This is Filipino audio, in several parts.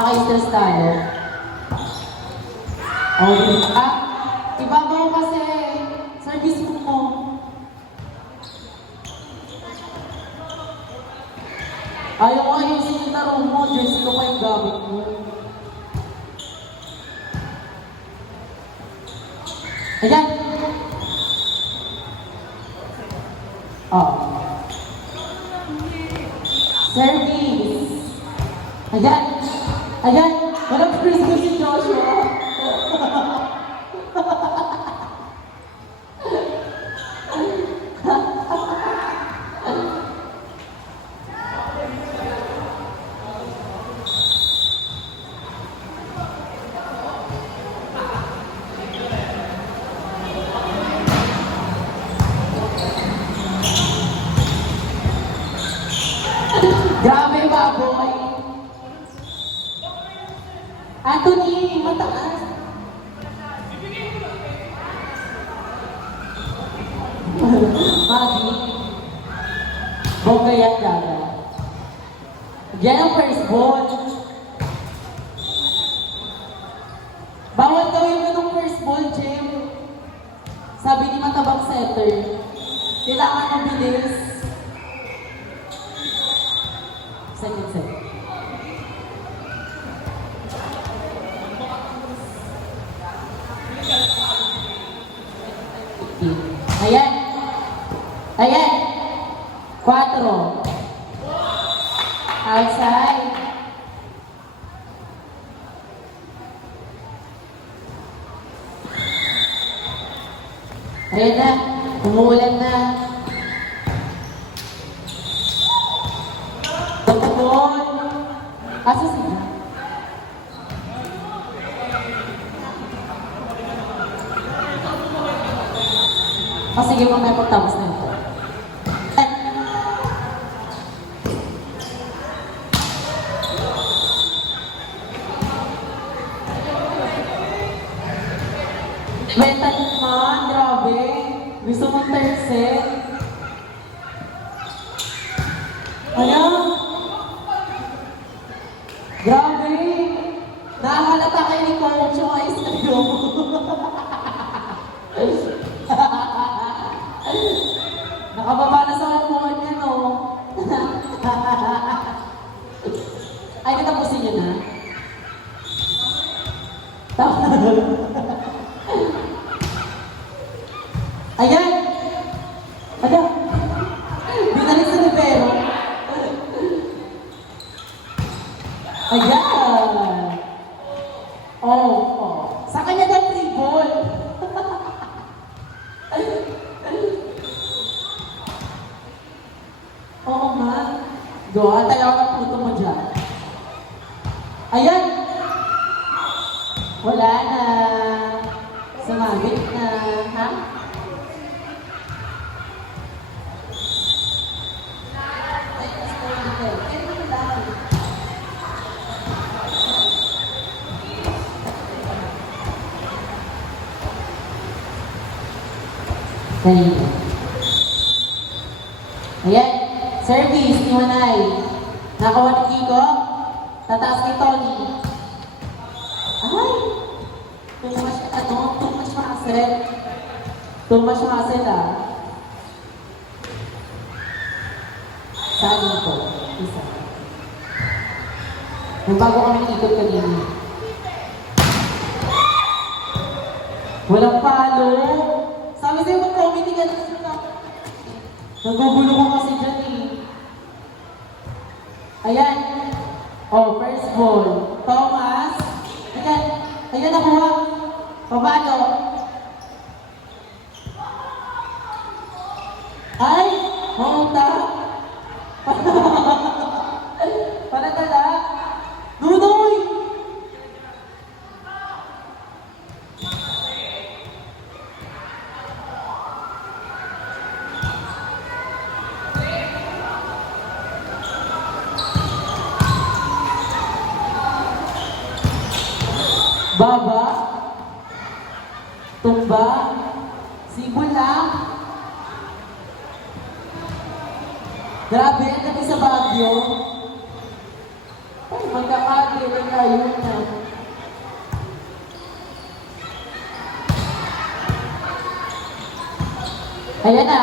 Nakaka-stress tayo. Okay. Ibabaw kasi. Service mo. Ayaw ko ayusin yung tarong mo. Jersey ko pa yung gamit mo. Ayan. Oh. Service. Ayan. Ayan. Walang frisbee si Joshua. Grabe, baboy. Anthony, mataas. Magi. Bongga yan, Gaga. Yan ang first ball. Bawal gawin mo nung first ball, Jim. Sabi ni matabang setter, kailangan ng bilis. Second set. Ayan. Ayan. 4. Outside. Ayan na. Umuulan na. Asa sila? Sige, mamaya pagtapos na ito. Benta naman, grabe. Gusto mong third set? Ayan. Grabe! Nakahalata kayo ni Coach Choice na yun. Nakababa na sa upuan niya, no? Ay, natapusin niya na? Ayan! Ayan! Binalik sa libero. Ayan! Oh. Sa kanya na free ball. Oo nga. Go, talaga ang puto mo dyan. Ayan! Wala na. Sumabit na. Ha? Kanina. Ayan. Service ni Manay. Nakawan ni Kiko. Tataas kay Tony. Ay! Too much hassle. Too much hassle, ah. Sanin ko. Isa. Nung bago kami ikot kanina. Walang palo. Sabi sa'yo, mag-comedy ka na sila. Nagugulo ko kasi dyan eh. Ayan. Oh, first ball. Thomas. Ayan. Ayan nakuha. Pabado. Ay! Mamunta. Panatala. Nunoy! Baba, tumba, sibol lang. Grabe, ang gabi sa Baguio. Ay, Magkakagay na tayo na. Ayan na.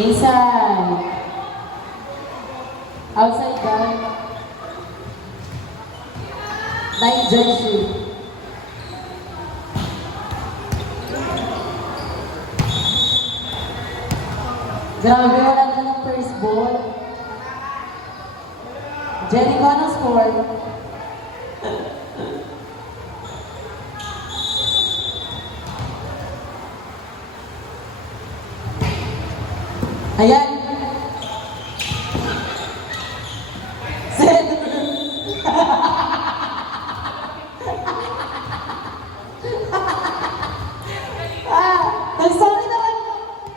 Inside. Outside down. Night jersey. Grabe, wala na ng first ball. Jericho ang score. Ayan. Set. Nagsali naman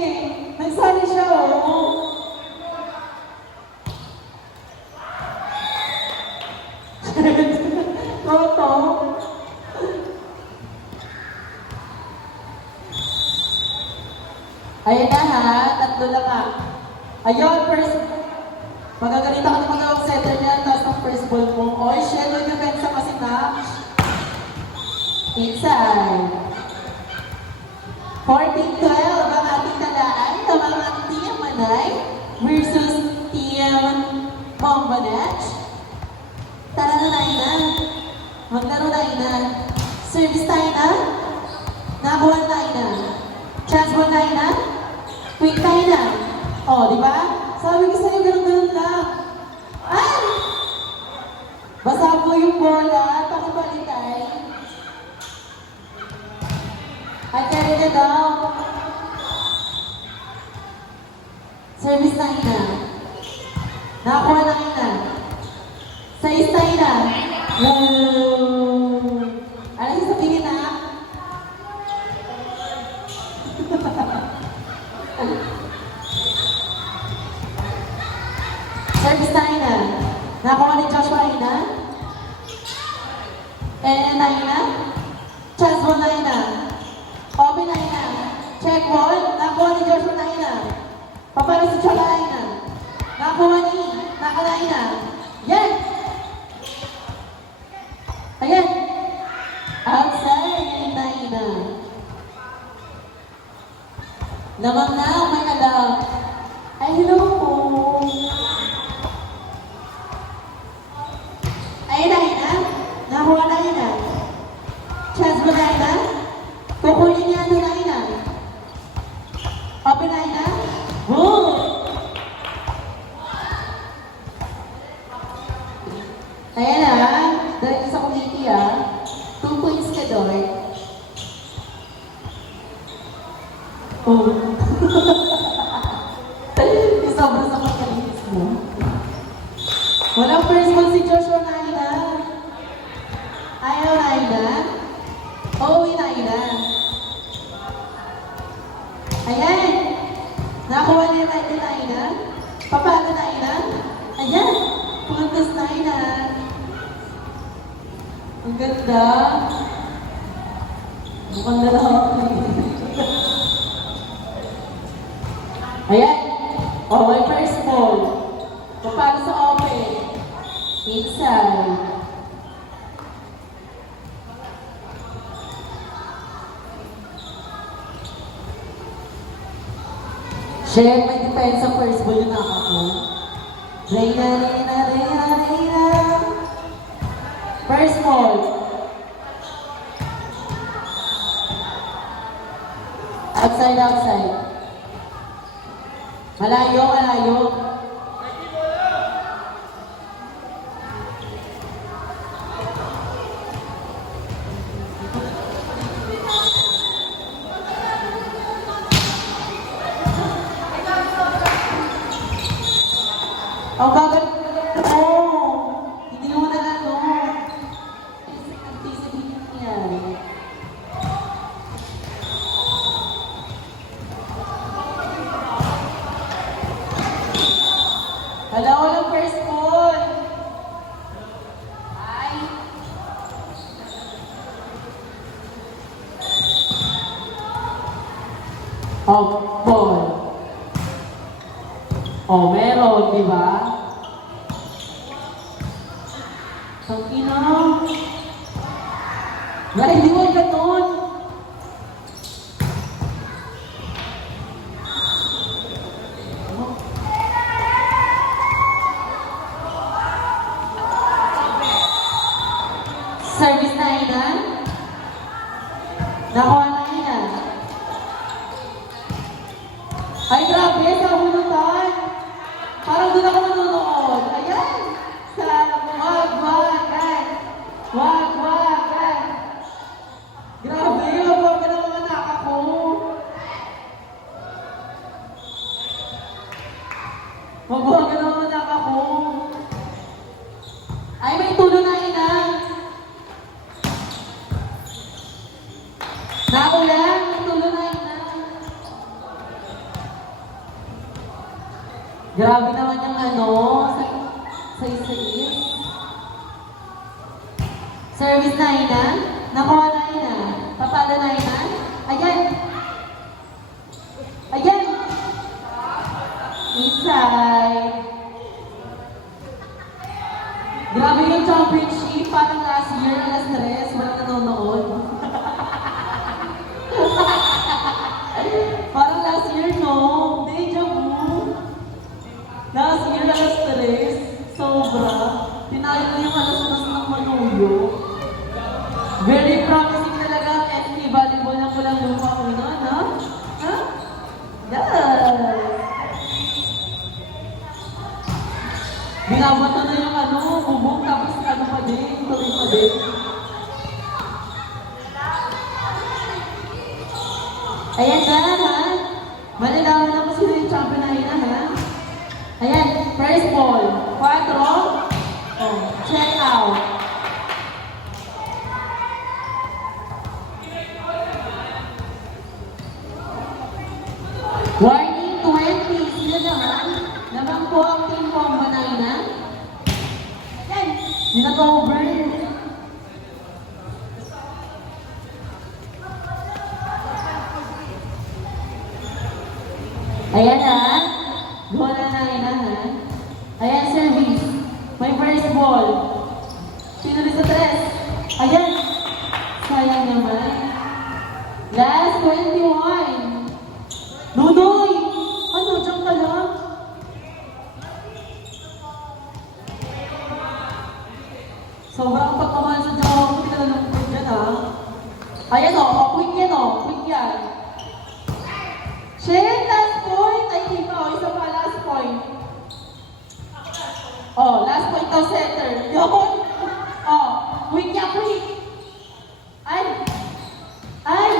eh. Nagsali siya, oh. Toto. Ayan na ha, tatlo lang ha. Ayun, first. Magagalita ka naman ng setter niya, tapos ng first ball mo. Oy, shit, huwag yung pensa kasi na. Inside. 14-12 ang ating talaan sa mga Team Manay versus Team Bombanech. Tara na na. Maglaro na. Service tayo na. Nakakuha tayo na. Chance ball tayo na. Quick tayo na. O, di ba? Sabi ko sa'yo, ganun-ganun lang. Ay! Basa po yung bola. Pakibalitay. Ay, carry na daw. Service tayo na. Nakakuha na kayo na. Size tayo na. Ano sasabihin na? Service tayo na. Nakakuha ni Joshua tayo na. And tayo na. Chance ball tayo na. Open tayo na. Check ball. Nakakuha ni Joshua tayo na. Papalo si Chola tayo na. Nakakuha ni Nakalay na. Yan! Ayan! Outside tayo na. Lamang na, may alam. Ay, hello po. Ayun na, ayun na. Nakuha na yun na. Chance mo na yun na. Kukunin niya na yun na. Open na yun na. Boom! Ayan na. Dahil sa committee 2 points ka doon. Oh. Sobrang sa pagkalinis mo. Walang first ball si Joshua Naina. Ayaw Naina. Owi Naina. Ayan. Nakuha niya tayo Naina. Papago Naina. Ayan. Puntos Naina. Ang ganda. Mukhang lalaki. Ayan. Oh, may first ball. Papalo sa open. Inside. Share, may depensa first ball yung nakako. Reyna. First ball. Outside. Malayo. Ang bagal. Hindi naman na ano. Sabihin niya. Hala, walang first ball. Ay. Opo. Oh, meron, di ba? Tangina. Wala, hindi mo ganun. Service na ina. Nakuha na ina. Ay, grabe, sa hulutan. Parang doon ako nanonood. Ayan. Sa wag-wagan. Wag-wagan. Grabe, wag ka ng mga anak ako. Wag ka ng mga anak ako. Ay, may tulo na ina. Naulan, may tulo na ina. Grabe naman yung ano, sa-is. Service na ina. Nakuha na ina. Papalo na ina. Ayan. Ayan. Inside. Grabe yung championship. Parang last year, alas 3. Walang nanonood. Parang last year, no? Deja vu. Last year, alas 3. Sobra. Tinalo na yung alas ng Manuyo. Very promising talaga ang SK Volleyball ng Pulang Lupa ko noon, ha? Ha? Yes! Binabato na yung ano, bubong, tapos ano pa din, tuloy pa din. Ayan na, ha? Malilawan na po sila yung champion na ina, ha? Ayan, first ball. 4. Oh, check out. Warning 20. Sila naman. Naman po ang team combo na ina. Ayan, yun na over. Ayan na. Goal na ina, ha? Ayan, service. May first ball. Sino rin sa 3? Ayan. Sayang naman. Last 21. Nunoy! Ano, dyan ka lang? Sobrang pagmamahal sa jowa ko, hindi ka na lang dyan, ha? Ayan o, quick yan o, quick yan. Shit, last point! Ay, hindi pa o, isa pa, last point. Oh, last point daw center. Yun! Oh, quick yan, quick! Ay! Ay!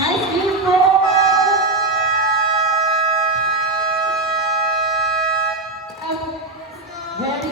Nice game po! Very